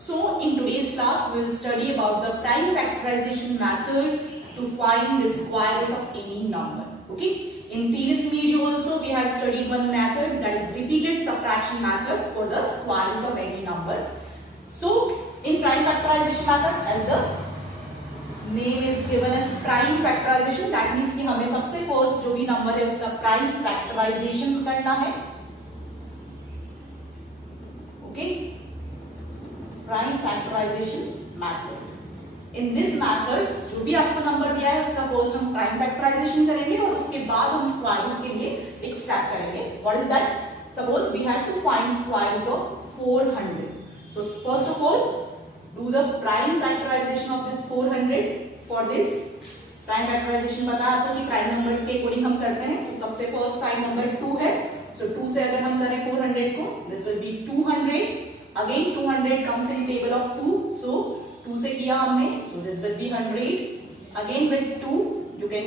So in today's class we will study about the prime factorization method to find the square root of any number. Okay. In previous video also we have studied one method, that is repeated subtraction method for the square root of any number. So in prime factorization method, as the name is given as prime factorization, that means कि हमें सबसे first जो भी number है उसका prime factorisation करना है. Okay, prime factorisation method. In this method जो भी आपको नंबर दिया है उसका फर्स्ट हम प्राइम फैक्टराइजेशन करेंगे और उसके बाद हम स्क्वायर रूट के लिए एक स्टेप करेंगे. What is that? Suppose we have to find square root of 400. So first of all, do the prime factorization of this 400. For this prime factorization पता है आपको कि प्राइम नंबर्स के अकॉर्डिंग हम करते हैं. तो सबसे फर्स्ट प्राइम नंबर 2 है. So 2 से अगर हम करें 400 को, this will be 200. Again 200 comes in table of 2. So 2 से किया हमने, so this will be 100. Again with 2 you can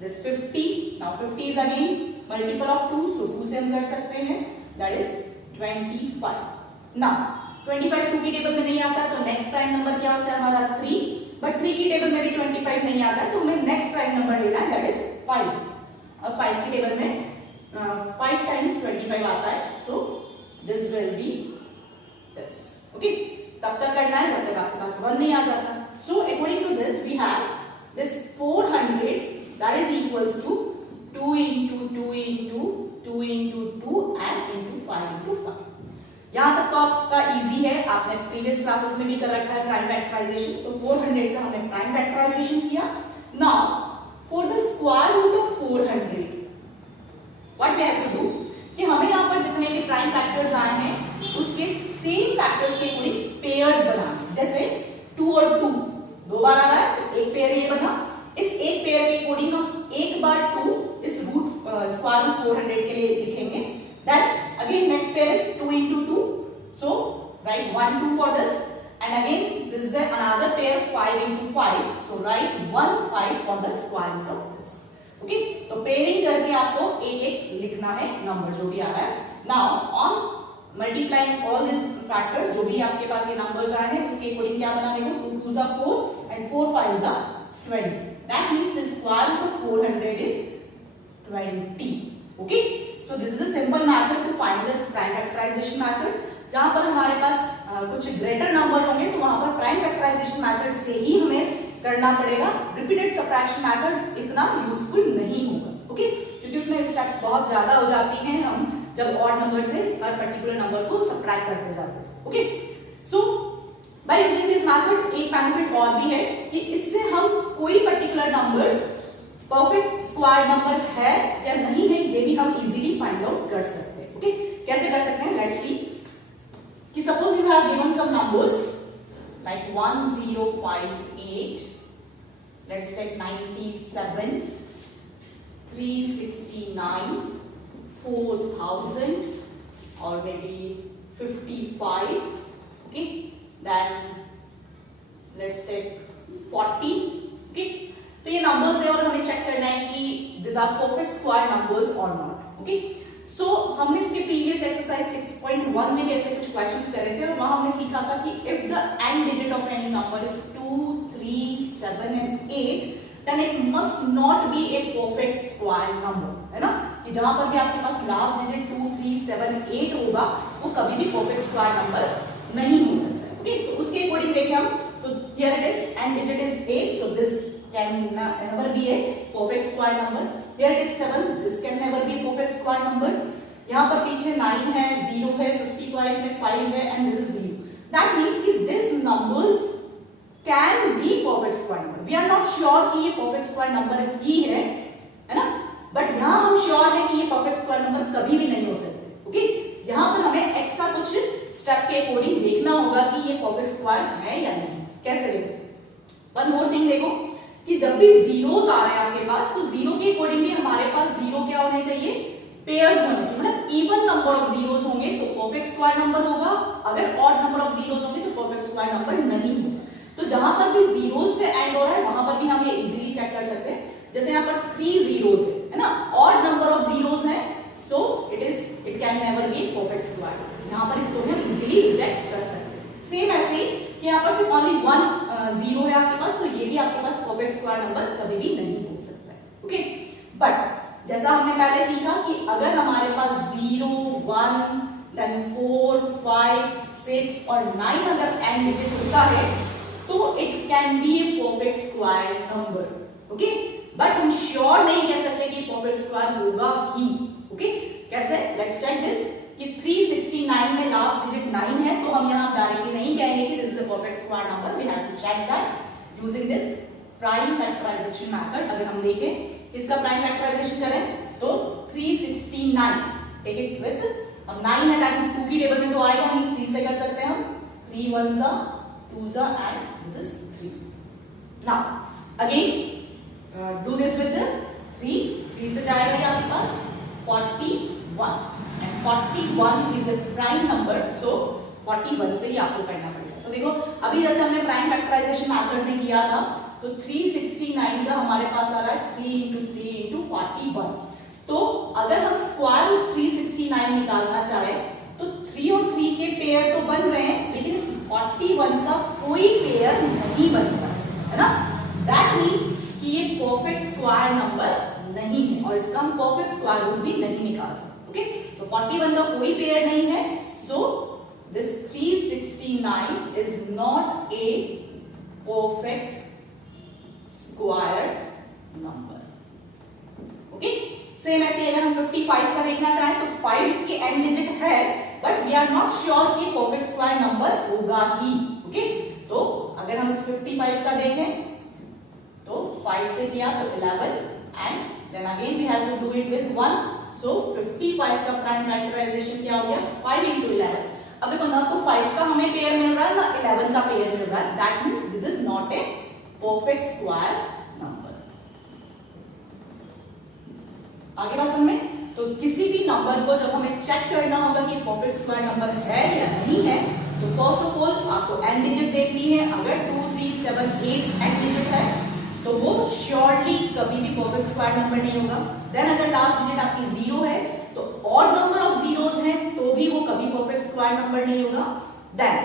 this 50. Now 50 is again multiple of 2. So 2 से हम कर सकते हैं, that is 25. Now 25 2 की टेबल में नहीं आता तो नेक्स्ट प्राइम नंबर क्या होता है हमारा 3. बट 3 की टेबल में भी 25 नहीं आता है तो हमें नेक्स्ट प्राइम नंबर लेना है, दैट इज 5. और 5 की टेबल में 5 टाइम्स 25 आता है. So this will B this. Okay, तब तक करना है जब तक आपके पास 1 नहीं आ जाता. So according to this we have this 400 that is equals to 2 into 2 into 2 into 2 and into 5 into 5. यहां तक तो आपका इजी है, आपने प्रीवियस क्लासेस में भी कर रखा है प्राइम फैक्टराइजेशन. तो 400 का हमने प्राइम फैक्टराइजेशन किया. Now for the square root of 400 what we have to do कि हमें यहां पर जितने भी प्राइम फैक्टर्स आए हैं उसके सेम फैक्टर्स के अकॉर्डिंग पेयर्स बनाने. जैसे 2 और 2 दो बार आ रहा है तो एक पेयर ये बना. इस एक पेयर के अकॉर्डिंग हम एक बार 2 इस रूट स्क्वायर रूट 400 के लिए लिखेंगे. Then again next pair is 2 into 2. So write 1 2 for this. And again this is another pair 5 into 5. So write 1 5 for the square root of this. Okay. तो pairing करके आपको एक एक लिखना है नंबर जो भी आ रहा है. Now on multiplying all these factors जो भी आपके पास ये numbers आए हैं उसके अकॉर्डिंग क्या बनाने को 2 2s are 4 and 4 5s are 20. That means the square root of 400 is 20. Okay. So this is a simple method to find this prime factorization method. जहां पर हमारे पास कुछ ग्रेटर नंबर होंगे तो वहां पर प्राइम फैक्टराइजेशन मेथड से ही हमें करना पड़ेगा. रिपीटेड सबट्रैक्शन मेथड इतना यूजफुल नहीं होगा. ओके, क्योंकि उसमें स्टेप्स बहुत ज्यादा हो जाती हैं हम जब ऑड नंबर से हर पर्टिकुलर नंबर को सबट्रैक्ट करते जाते हैं. Okay, so by using this method एक बेनिफिट और भी है कि इससे हम कोई particular number perfect square number है या नहीं है ये भी हम इजीली फाइंड आउट कर सकते हैं. ओके, कैसे कर सकते हैं? लेट्स सी कि suppose you have given some numbers like 1058, let's take 97, 369, 4000 और maybe 55. Okay, then let's take 40. Okay, तो ये नंबर्स है और हमें चेक करना है कि this are perfect square numbers और नॉट. ओके, सो हमने इसके प्रीवियस एक्सरसाइज 6.1 में भी ऐसे कुछ क्वेश्चंस कर रहे थे और वहां हमने सीखा था कि if the end digit of any number is 2 3 7 and 8 then it must not be a perfect square number. है ना, कि जहां पर भी आपके पास लास्ट डिजिट 2 3 7 8 होगा वो कभी भी परफेक्ट स्क्वायर नंबर नहीं हो सकता. ओके, तो उसके अकॉर्डिंग देखें हम तो here it is and digit is 8. So this can never be a perfect square number. Here it is 7. This can never be a perfect square number. यहाँ पर पीछे 9 है, 0 है, 55 है, 5 है and this is 0. That means कि this numbers can be perfect square number. We are not sure कि ये perfect square number ही है ना? But यहाँ हम sure है कि ये perfect square number कभी भी नहीं हो सकते. Okay? यहाँ पर हमें एक्स्ट्रा कुछ स्टेप के अकॉर्डिंग देखना होगा कि ये perfect square है या नहीं. कैसे देखो? One more thing देखो कि जब भी जीरोस आ रहे हैं आपके पास तो जीरो के अकॉर्डिंगली हमारे पास जीरो क्या होने चाहिए? पेयर्स होने चाहिए. मतलब इवन नंबर ऑफ जीरोस होंगे तो परफेक्ट स्क्वायर नंबर होगा. अगर ऑड नंबर ऑफ जीरोस होंगे तो परफेक्ट स्क्वायर नंबर नहीं होगा. तो जहां पर भी जीरोस से एंड हो रहा है वहां पर भी हम ये इजीली चेक कर सकते हैं. जैसे यहाँ पर 3 जीरोस है ना, ऑड नंबर ऑफ जीरोस है, so it can never be perfect square. यहाँ पर इसको हम इजीली रिजेक्ट कर सकते हैं. सेम ऐसे ही कि यहाँ पर सिर्फ ओनली 1 0 है आपके पास, तो ये भी आपके पास परफेक्ट स्क्वायर नंबर कभी भी नहीं हो सकता है। ओके, बट जैसा हमने पहले सीखा कि अगर हमारे पास 0 1 देन 4 5 6 और 9 अगर एंड डिजिट होता है तो it can be a perfect square number. Okay, but हम श्योर नहीं कह सकते कि परफेक्ट स्क्वायर होगा ही। ओके, कैसे? लेट्स चेक दिस कि 369 में लास्ट डिजिट 9 है, तो हम यहाँ डायरेक्टली नहीं कहेंगे कि this is a perfect square number. We have to check that using this prime factorisation method. अगर हम देखें इसका प्राइम फैक्टराइजेशन करें तो 369 टेक इट विद, अब 9 है दैट मींस 2 की टेबल में तो आएगा नहीं, 3 से कर सकते हैं हम, 3 1 सा 2 सा and this is 3। Now again do this with 3 से जाएगा ये आपके पास 41 and 41 is a prime number, so 41 से ही आपको करना पड़ेगा। तो देखो अभी जैसे हमने प्राइम फैक्टराइजेशन मेथड में किया था तो 369 का हमारे पास आ रहा है 3 into 3 into 41। तो अगर हम स्क्वायर रूट 369 निकालना चाहे तो 3 और 3 के पेयर तो बन रहे हैं, लेकिन 41 का कोई पेयर नहीं बन रहा है ना। दैट मीन्स कि ये परफेक्ट स्क्वायर नंबर नहीं है और इसका हम परफेक्ट स्क्वायर रूट भी नहीं निकाल सकते। ओके, तो 41 का कोई पेयर नहीं है, so this 369 is not a perfect square number. Okay, same ऐसे अगर हम 55 का देखना चाहें तो 5 इसके एंड डिजिट है, but we are not sure कि परफेक्ट स्क्वायर नंबर होगा ही। ओके, तो अगर हम इस 55 का देखें तो 5 से किया तो 11 and then again we have to do it with 1, so 55 का प्राइम फैक्टराइजेशन क्या हो गया 5 into 11। अब देखो ना तो 5 का हमें पेयर मिल रहा है ना 11 का पेयर मिल रहा है, that means this is not a perfect square number. आगे बात समझ में, तो किसी भी नंबर को जब हमें चेक करना होगा कि परफेक्ट स्क्वायर नंबर है या नहीं है, तो फर्स्ट ऑफ ऑल आपको एंड डिजिट देखनी है। अगर 2 3 7 8 एंड डिजिट है तो वो श्योरली कभी भी परफेक्ट स्क्वायर नंबर नहीं होगा। देन अगर लास्ट डिजिट आपकी 0 है तो ऑड नंबर ऑफ जीरोस हैं तो भी वो कभी परफेक्ट स्क्वायर नंबर नहीं होगा। देन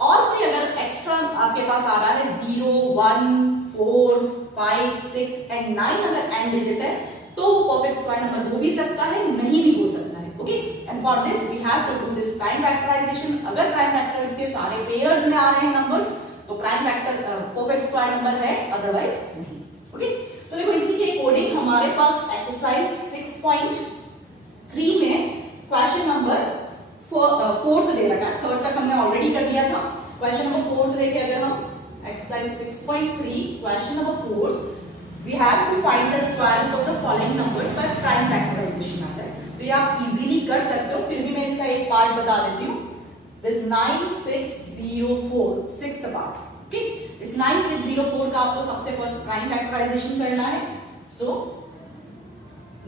और कोई अगर एक्स्ट्रा आपके पास आ रहा है 0 1 4 5 6 एंड 9 अगर एंड डिजिट है तो वो परफेक्ट स्क्वायर नंबर हो भी सकता है, नहीं भी हो सकता है। Okay, and for this we have to do this prime factorization. अगर प्राइम फैक्टर्स के सारे पेयर्स में आ रहे हैं नंबर्स तो prime factor perfect square number है, अदरवाइज नहीं। ओके, तो देखो इसी के अकॉर्डिंग हमारे पास एक्सरसाइज 6.3 में क्वेश्चन नंबर 4th दे रखा है, 3rd तक हमने ऑलरेडी कर दिया था। क्वेश्चन नंबर 4th देखें अगर हम exercise 6.3 question number 4, we have to find the square root of the following numbers by prime factorization method। तो ये आप इजीली कर सकते हो, फिर भी मैं इसका एक पार्ट बता देती हूँ। This 9604 6th part. ओके, इस 9604 का आपको सबसे फर्स्ट प्राइम फैक्टराइजेशन करना है। सो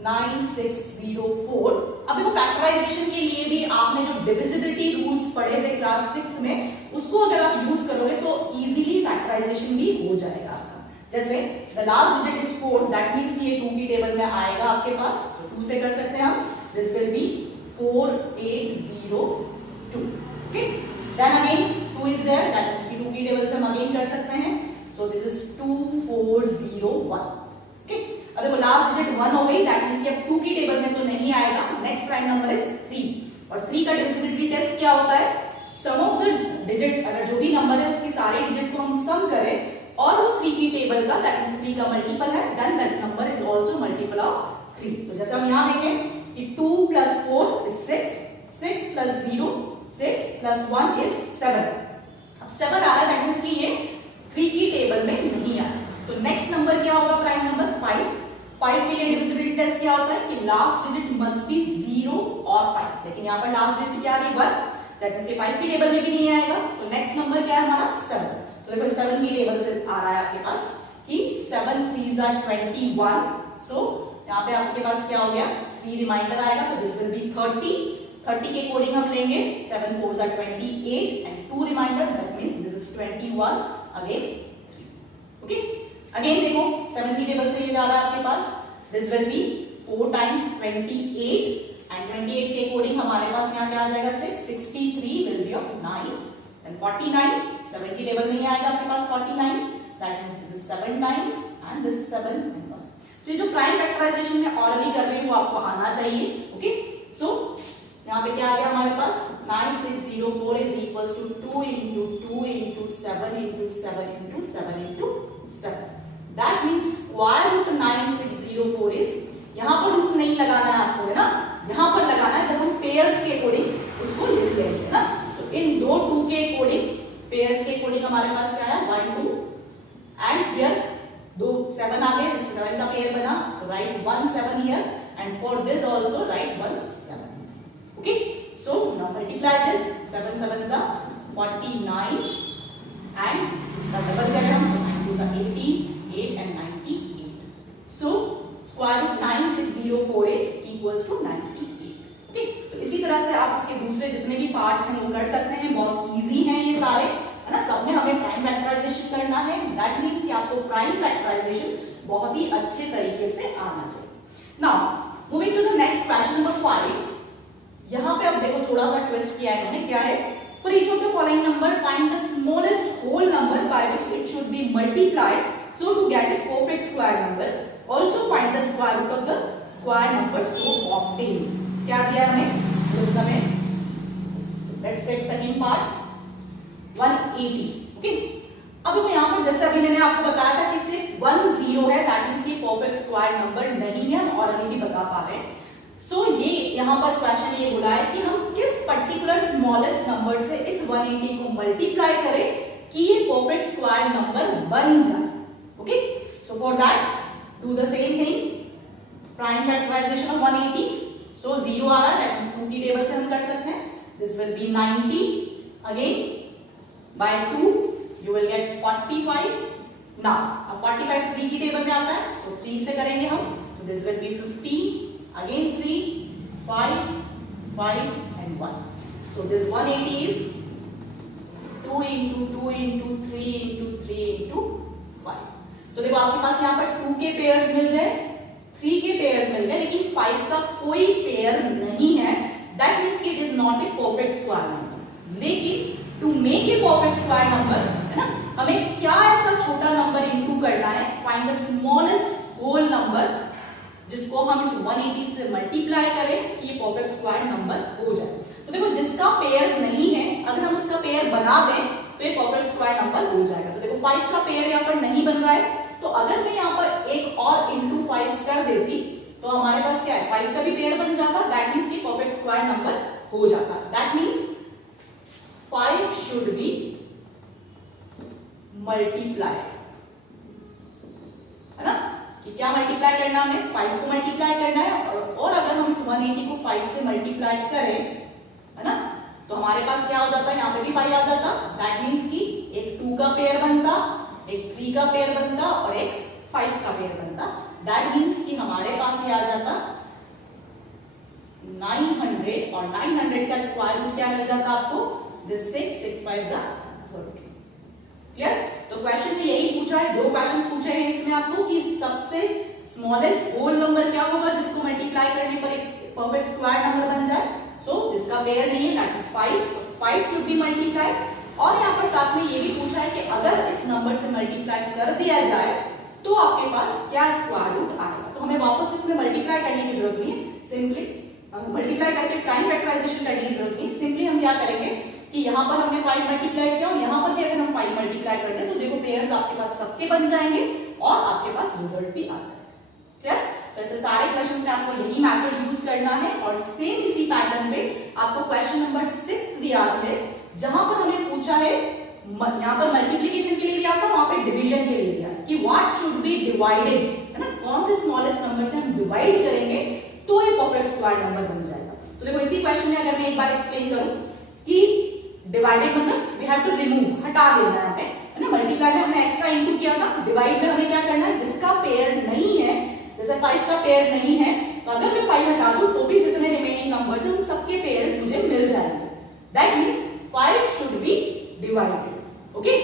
9604, अब देखो फैक्टराइजेशन के लिए भी आपने जो डिविजिबिलिटी रूल्स पढ़े थे क्लास 6 में, उसको अगर आप यूज करोगे तो इजीली फैक्टराइजेशन भी हो जाएगा आपका। जैसे the last digit is 4, that means कि ये 2 की टेबल में आएगा आपके पास, तो 2 से कर सकते हैं हम। This will be 4802। Okay, then again 2 is there, that means कि 2 की टेबल से हम अगेन कर सकते हैं। So this is 2401। Okay, अब देखो लास्ट डिजिट 1 हो गई, that means कि अब 2 की टेबल में तो नहीं आएगा। नेक्स्ट प्राइम नंबर इज 3 और 3 का डिविजिबिलिटी टेस्ट क्या होता है, सम ऑफ द डिजिट्स, अगर जो भी नंबर है उसकी सारे डिजिट को हम सम करें और वो 3 की टेबल का दैट मींस 3 का मल्टीपल है, then that number is also multiple of 3। तो जैसे हम यहां देखें कि 2 + 4 is 6, 6 + 0 6 + 1 is 7। अब 7 आ रहा है, दैट मींस कि ये 3 की टेबल में नहीं आ रहा। तो नेक्स्ट नंबर क्या होगा, प्राइम नंबर 5। 5 के लिए डिविजिबिलिटी टेस्ट क्या होता है कि लास्ट डिजिट मस्ट बी 0 और 5, लेकिन यहाँ पर लास्ट डिजिट क्या आ रही है 1, दैट मींस ये 5 की टेबल में भी नहीं आएगा। तो नेक्स्ट नंबर क्या है हमारा 7। तो देखो 7 की टेबल से आ रहा है आपके पास कि 7 3s are 21। सो यहाँ पे आपके पास क्या हो गया 3 रिमाइंडर आएगा, तो दिस विल बी 30। 30 के अकॉर्डिंग हम लेंगे 7 4s are 28 and 2 remainder, that means this is 21 again 3। Okay, again देखो 7 की टेबल से ये जा रहा है आपके पास, this will be 4 times 28 and 28 के अकॉर्डिंग हमारे पास यहाँ पे आ जाएगा 6, 63 विल बी ऑफ 9 देन 49 7 की टेबल में ही आएगा आपके पास 49, that means this is 7 times and this is 7 and 1। तो ये जो प्राइम फैक्टराइजेशन में ऑलरेडी कर रही हूं वो आपको आना चाहिए। ओके, सो यहाँ पे क्या आ गया हमारे पास 9604 is equals to 2 into 2 into 7 into 7 into 7 into 7। That means square root 9604 is, यहाँ पर रूट नहीं लगाना है आपको, है ना, यहाँ पर लगाना है जब हम पेयर्स के अकॉर्डिंग उसको लिख लेंगे, है ना। तो इन दो 2 के अकॉर्डिंग, पेयर्स के अकॉर्डिंग हमारे पास क्या है 1 2 एंड हियर दो 7 आ गए, 7 का पेयर बना, तो right 1 7 here and for this also right 1 7। Okay, so now multiply this, 7 7s are 49 and इसका डबल करें हम तो 9 2s are 88 and 98। So square root 9604 is equals to 98। Okay, तो इसी तरह से आप इसके दूसरे जितने भी पार्ट्स हैं वो कर सकते हैं, बहुत इजी हैं ये सारे, है ना। सब में हमें प्राइम फैक्टराइजेशन करना है, दैट मींस कि आपको प्राइम फैक्टराइजेशन बहुत ही अच्छे तरीके से आना चाहिए। Now moving to the next question number 5। यहां पे आप देखो थोड़ा सा ट्विस्ट किया है मैंने, क्या है, for each of the following number find the smallest whole number by which it should be multiplied so to get a perfect square number, also find the square root of the square number so obtain. क्या दिया हमें उसका में, let's take second part 180। Okay, अब देखो यहाँ पर जैसे अभी मैंने आपको बताया था कि सिर्फ 1 0 है, दैट मींस ये परफेक्ट स्क्वायर नंबर नहीं है, और अभी भी बता पा रहे हैं। सो ये यहाँ पर क्वेश्चन ये बोला है कि हम किस पर्टिकुलर स्मॉलेस्ट नंबर से इस 180 को मल्टीप्लाई करें कि ये परफेक्ट स्क्वायर नंबर बन जाए। Okay, so for that do the same thing, prime factorization of 180। So 0 आ रहा है, दैट मींस 2 की टेबल से हम कर सकते हैं, this will B 90 again by 2 you will get 45। now अब 45 3 की टेबल में आता है, so 3 से करेंगे हम, तो this will be 15 again 3 5 5 and 1। so this 180 is 2 into 2 into 3 into 3 into 5। तो देखो आपके पास यहाँ पर 2 के पेयर्स मिल गए, 3 के पेयर्स मिल गए, लेकिन 5 का कोई पेयर नहीं है, that means it is not a perfect square number. लेकिन to make a perfect square number, है ना, हमें क्या ऐसा छोटा नंबर इनटू करना है, find the smallest whole number जिसको हम इस 180 से मल्टीप्लाई करें कि ये परफेक्ट स्क्वायर नंबर हो जाए। तो देखो जिसका पेयर नहीं है, अगर हम उसका पेयर बना दें तो ये परफेक्ट स्क्वायर नंबर हो जाएगा। तो देखो 5 का पेयर यहाँ पर नहीं बन रहा है, तो अगर मैं यहाँ पर एक और इंटू 5 कर देती तो हमारे पास क्या है, 5 का भी पेयर बन जाता, दैट मींस ये परफेक्ट स्क्वायर नंबर हो जाता। That means 5 should be multiplied, है ना, कि क्या मल्टीप्लाई करना है, हमें 5 को मल्टीप्लाई करना है, और अगर हम इस 180 को 5 से मल्टीप्लाई करें, है ना, तो हमारे पास क्या हो जाता है, यहाँ पे भी 5 आ जाता, दैट मींस कि एक 2 का पेयर बनता, एक 3 का पेयर बनता और एक 5 का पेयर बनता। दैट मींस कि हमारे पास ये आ जाता 900, और 900 का स्क्वायर रूट क्या मिल जाता आपको, दिस 6 5s are 30। क्लियर? तो क्वेश्चन में यही पूछा है, 2 क्वेश्चंस पूछे हैं इसमें आपको कि सबसे स्मॉलेस्ट होल नंबर क्या होगा जिसको मल्टीप्लाई करने पर एक परफेक्ट स्क्वायर नंबर बन जाए। सो इसका पेयर नहीं है, that is 5 should be multiplied. और यहाँ पर साथ में ये भी पूछा है कि अगर इस नंबर से मल्टीप्लाई कर दिया जाए तो आपके पास क्या स्क्वायर रूट आएगा। तो हमें वापस इसमें मल्टीप्लाई करने की जरूरत नहीं है, सिंपली मल्टीप्लाई करके प्राइम फैक्टराइजेशन करने की जरूरत नहीं, सिंपली हम क्या करेंगे कि यहाँ पर हमने 5 मल्टीप्लाई किया और यहाँ पर भी अगर हम 5 मल्टीप्लाई करते हैं तो देखो पेयर्स आपके पास सबके बन जाएंगे और आपके पास रिजल्ट भी आ जाएगा। क्लियर? तो ऐसे सारे क्वेश्चंस में आपको यही मेथड यूज करना है, और सेम इसी पैटर्न पे आपको क्वेश्चन नंबर 6 दिया है, जहां पर हमें पूछा है, यहाँ पर मल्टीप्लीकेशन के लिए दिया था, वहां पे डिवीजन के लिए दिया कि व्हाट शुड बी डिवाइडेड, है ना, कौन से स्मॉलेस्ट नंबर से हम डिवाइड करेंगे तो ये परफेक्ट स्क्वायर नंबर बन जाएगा। तो देखो इसी क्वेश्चन में अगर मैं एक बार एक्सप्लेन करूं कि डिवाइडेड मतलब वी हैव टू रिमूव, हटा देना है हमें, है ना, मल्टीप्लाई में हमने एक्स्ट्रा इनटू किया था, डिवाइड में हमें क्या करना है, जिसका पेयर नहीं है, जैसे 5 का पेयर नहीं है, तो अगर मैं 5 हटा दूं तो भी जितने रिमेनिंग नंबर्स हैं उन सबके पेयर्स मुझे मिल जाएंगे। That means 5 should be divided. Okay,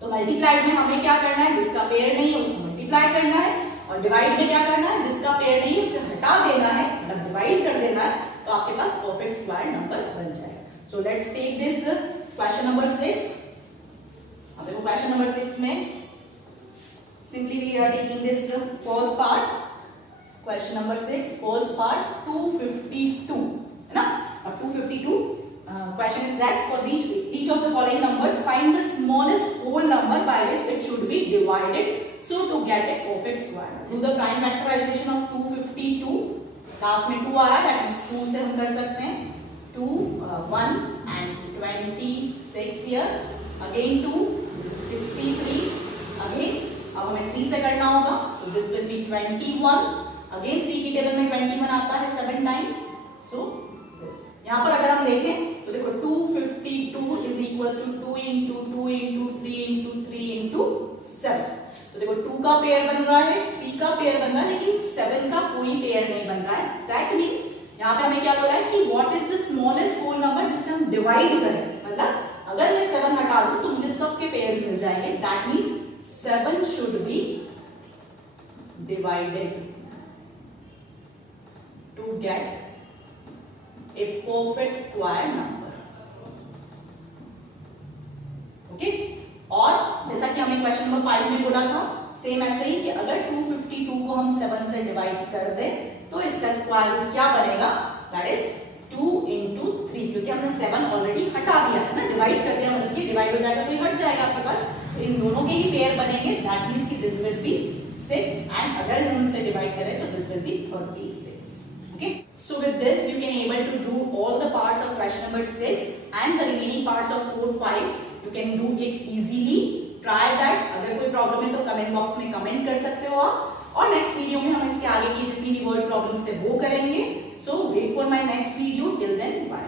तो मल्टीप्लाइड में हमें क्या करना है, जिसका पेयर नहीं है उसको मल्टीप्लाई करना है, और डिवाइड में क्या करना है, जिसका पेयर नहीं है उसे हटा देना है, मतलब डिवाइड कर देना है, तो आपके पास परफेक्ट स्क्वायर नंबर बन जाएगा। So let's take this question number 6। अब देखो क्वेश्चन नंबर 6 में simply we are taking this first part, question number 6 first part 252 है ना। और 252 question is that for each of the following numbers find the smallest whole number by which it should be divided so to get a perfect square। do the prime factorization of 252, last में 2 आ रहा है, that means 2 से हम कर सकते हैं 2 1 and 26 here, again 2 63, again अब हमें 3 से करना होगा, so this will be 21, again 3 की टेबल में 21 आता है 7 टाइम्स, so this। यहाँ पर अगर हम देखें तो देखो 252 is equals to 2 into 2 into 3 into 3 into 7। तो देखो 2 का पेयर बन रहा है, 3 का पेयर बन रहा है, लेकिन 7 का कोई पेयर नहीं बन रहा है। That means यहाँ पे हमें क्या बोला है कि what is the smallest whole number जिससे हम डिवाइड करें, मतलब अगर मैं 7 हटा दूं तो मुझे सबके पेयर्स मिल जाएंगे। That means 7 should be divided to get a perfect square number। Okay, और जैसा कि हमने क्वेश्चन नंबर 5 में बोला था, सेम ऐसे ही कि अगर 252 को हम 7 से डिवाइड कर दें तो इसका स्क्वायर रूट क्या बनेगा, दैट इज 2 into 3, क्योंकि हमने 7 ऑलरेडी हटा दिया है ना, डिवाइड कर दिया, मतलब ये डिवाइड हो जाएगा तो ये हट जाएगा आपके पास, इन दोनों के ही पेयर बनेंगे। दैट मींस कि दिस विल बी 6 एंड अगर हम इसे डिवाइड करें तो this will be 36। Okay, so with this you can able to do all the parts of question number 6 and the remaining parts of 4 5 you can do it easily. Try that. अगर कोई problem है तो comment box में comment कर सकते हो आप, और नेक्स्ट वीडियो में हम इसके आगे की जितनी भी वर्ड प्रॉब्लम्स है वो करेंगे। So wait for my next video, till then bye.